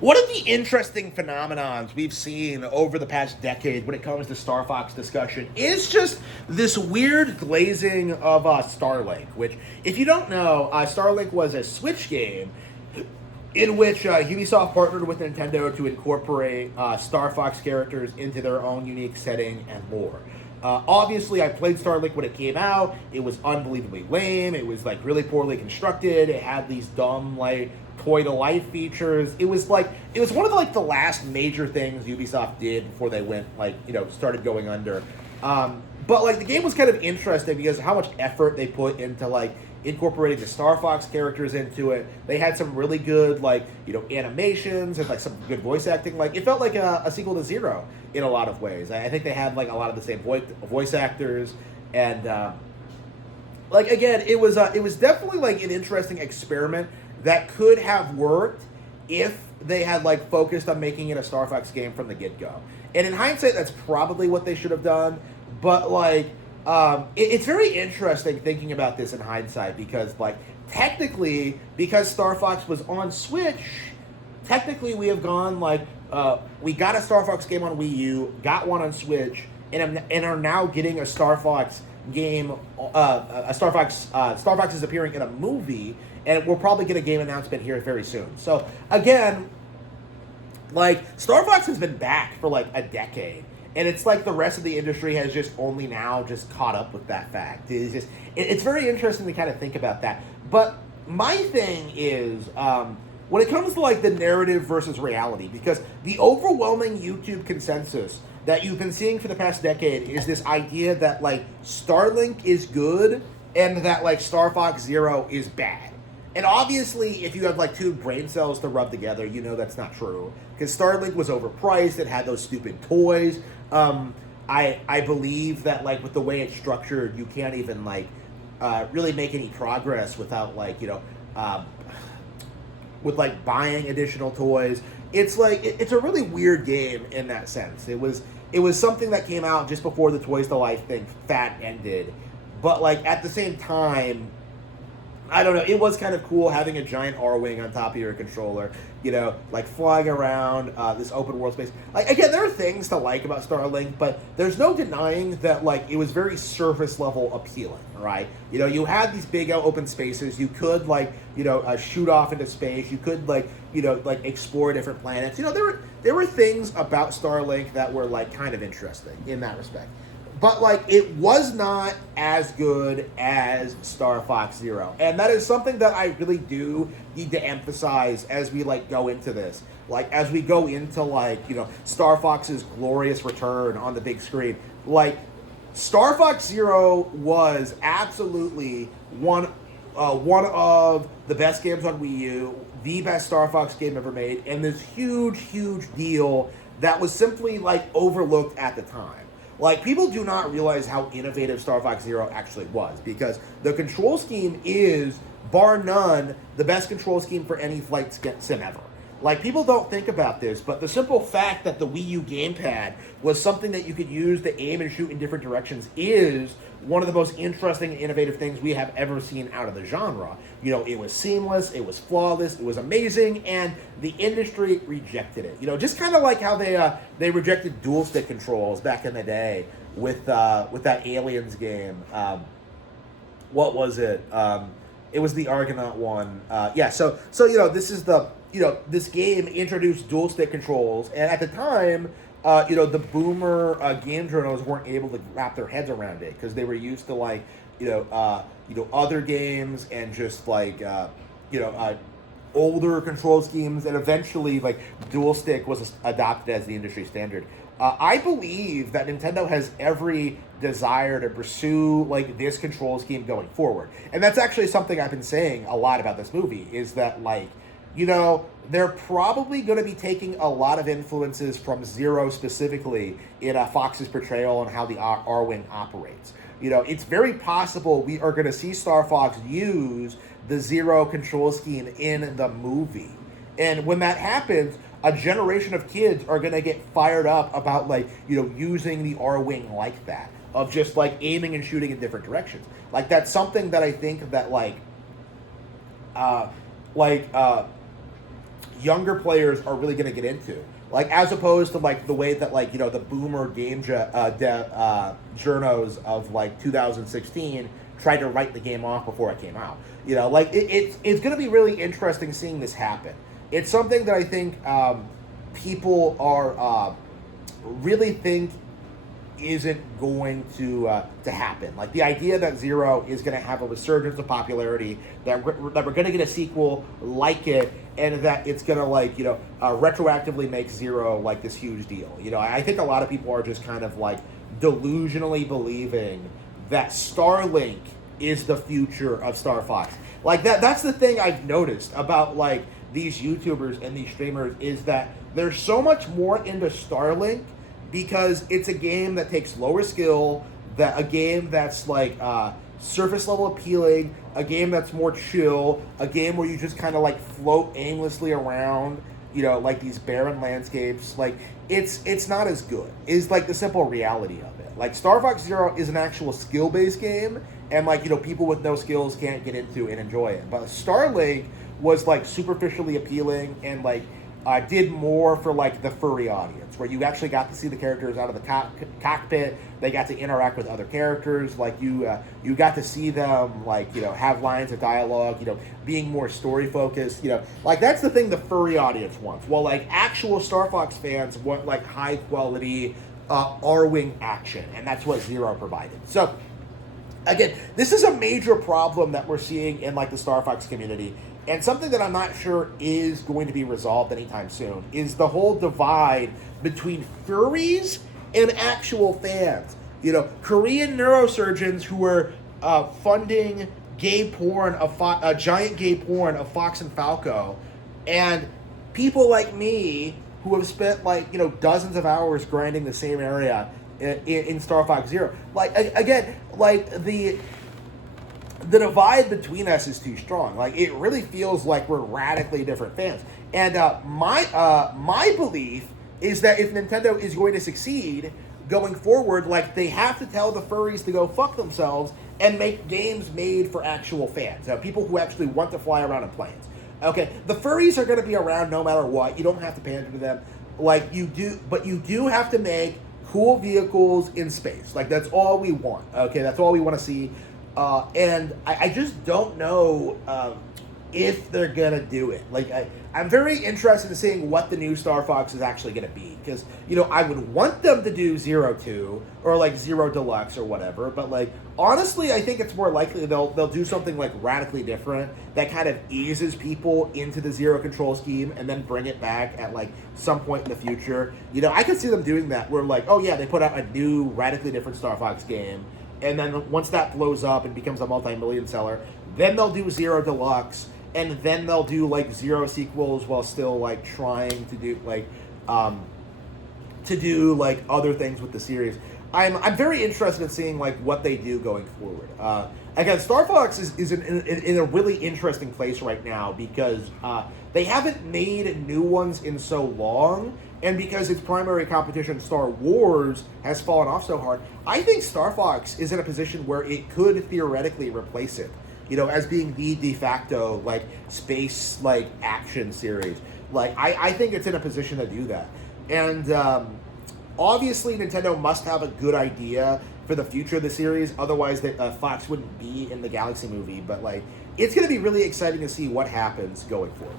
One of the interesting phenomenons we've seen over the past decade when it comes to Star Fox discussion is just this weird glazing of Starlink, which, if you don't know, Starlink was a Switch game in which Ubisoft partnered with Nintendo to incorporate Star Fox characters into their own unique setting and lore. Obviously, I played Starlink when it came out. It was unbelievably lame. It was like really poorly constructed. It had these dumb like toy to life features. It was one of the last major things Ubisoft did before they went started going under. But like the game was kind of interesting because of how much effort they put into like incorporating the Star Fox characters into it. They had some really good animations and like some good voice acting. Like it felt like a sequel to Zero in a lot of ways. I think they had like a lot of the same voice actors, and again, it was definitely like an interesting experiment that could have worked if they had like focused on making it a Star Fox game from the get go. And in hindsight, that's probably what they should have done. But it's very interesting thinking about this in hindsight because technically, because Star Fox was on Switch, technically we have gone we got a Star Fox game on Wii U, got one on Switch, and are now getting a Star Fox game. Star Fox is appearing in a movie, and we'll probably get a game announcement here very soon. So again, Star Fox has been back for a decade. And it's like the rest of the industry has just only now just caught up with that fact. It's very interesting to kind of think about that. But my thing is, when it comes to the narrative versus reality, because the overwhelming YouTube consensus that you've been seeing for the past decade is this idea that Starlink is good and that Star Fox Zero is bad. And obviously, if you have two brain cells to rub together, you know that's not true. Because Starlink was overpriced, it had those stupid toys. I believe that with the way it's structured, you can't even really make any progress without with buying additional toys. It's it's a really weird game in that sense. It was something that came out just before the Toys to Life thing fad ended, but at the same time, I don't know, it was kind of cool having a giant R-Wing on top of your controller, flying around this open world space. Again, there are things to like about Starlink, but there's no denying that, it was very surface level appealing, right? You had these big open spaces, you could, shoot off into space, you could, explore different planets. There were things about Starlink that were, kind of interesting in that respect. But, it was not as good as Star Fox Zero. And that is something that I really do need to emphasize as we, go into this. As we go into, Star Fox's glorious return on the big screen. Star Fox Zero was absolutely one of the best games on Wii U, the best Star Fox game ever made, and this huge, huge deal that was simply, overlooked at the time. People do not realize how innovative Star Fox Zero actually was, because the control scheme is, bar none, the best control scheme for any flight sim ever. People don't think about this, but the simple fact that the Wii U gamepad was something that you could use to aim and shoot in different directions is one of the most interesting and innovative things we have ever seen out of the genre. It was seamless, it was flawless, it was amazing, and the industry rejected it. Just kind of like how they rejected dual stick controls back in the day with that Aliens game. What was it? It was the Argonaut one. So this is this game introduced dual stick controls, and at the time, the boomer game journalists weren't able to wrap their heads around it because they were used to other games and just older control schemes, and eventually dual stick was adopted as the industry standard. I believe that Nintendo has every desire to pursue this control scheme going forward, and that's actually something I've been saying a lot about this movie. Is that they're probably going to be taking a lot of influences from Zero specifically in Fox's portrayal and how the R-Wing operates. It's very possible we are going to see Star Fox use the Zero control scheme in the movie. And when that happens, a generation of kids are going to get fired up about, using the R-Wing like that, of just, aiming and shooting in different directions. That's something that I think that, younger players are really going to get into. Like, as opposed to, like, the way that, like, the boomer journos of, like, 2016 tried to write the game off before it came out. Like, it's going to be really interesting seeing this happen. It's something that I think people are really think isn't going to happen. Like, the idea that Zero is going to have a resurgence of popularity, that we're going to get a sequel like it, and that it's going to, like, retroactively make Zero, like, this huge deal. I think a lot of people are just kind of, like, delusionally believing that Starlink is the future of Star Fox. Like, that's the thing I've noticed about, like, these YouTubers and these streamers, is that they're so much more into Starlink because it's a game that takes lower skill, that a game that's, like, surface level appealing, a game that's more chill, a game where you just kind of, like, float aimlessly around, like these barren landscapes. Like, it's not as good, is, like, the simple reality of it. Like, Star Fox Zero is an actual skill-based game, and, like, people with no skills can't get into and enjoy it. But Starlink was, like, superficially appealing and, like, did more for, like, the furry audience, where you actually got to see the characters out of the cockpit. They got to interact with other characters. Like, you got to see them, like, have lines of dialogue, being more story focused. Like, that's the thing the furry audience wants. While, like, actual Star Fox fans want, like, high quality R-wing action, and that's what Zero provided. So, again, this is a major problem that we're seeing in, like, the Star Fox community. And something that I'm not sure is going to be resolved anytime soon is the whole divide between furries and actual fans. Korean neurosurgeons who are funding gay porn, giant gay porn of Fox and Falco, and people like me who have spent, like, dozens of hours grinding the same area in Star Fox Zero. Like, again, like, the divide between us is too strong. Like, it really feels like we're radically different fans. And my belief is that if Nintendo is going to succeed going forward, like, they have to tell the furries to go fuck themselves and make games made for actual fans, people who actually want to fly around in planes. Okay, the furries are going to be around no matter what. You don't have to pander to them, like you do, but you do have to make cool vehicles in space. Like, that's all we want. Okay, that's all we want to see. And I just don't know if they're going to do it. Like, I'm very interested in seeing what the new Star Fox is actually going to be. Because, I would want them to do Zero 2 or, like, Zero Deluxe or whatever. But, like, honestly, I think it's more likely they'll do something, like, radically different that kind of eases people into the Zero control scheme and then bring it back at, like, some point in the future. I could see them doing that where, like, oh, yeah, they put out a new, radically different Star Fox game. And then once that blows up and becomes a multi-million seller, then they'll do Zero Deluxe, and then they'll do, like, Zero sequels while still, like, trying to do, like, other things with the series. I'm very interested in seeing, like, what they do going forward. Again, Star Fox is in a really interesting place right now because they haven't made new ones in so long. And because its primary competition, Star Wars, has fallen off so hard, I think Star Fox is in a position where it could theoretically replace it, as being the de facto, like, space, like, action series. Like, I think it's in a position to do that. And obviously, Nintendo must have a good idea for the future of the series. Otherwise, Fox wouldn't be in the Galaxy movie. But, like, it's going to be really exciting to see what happens going forward.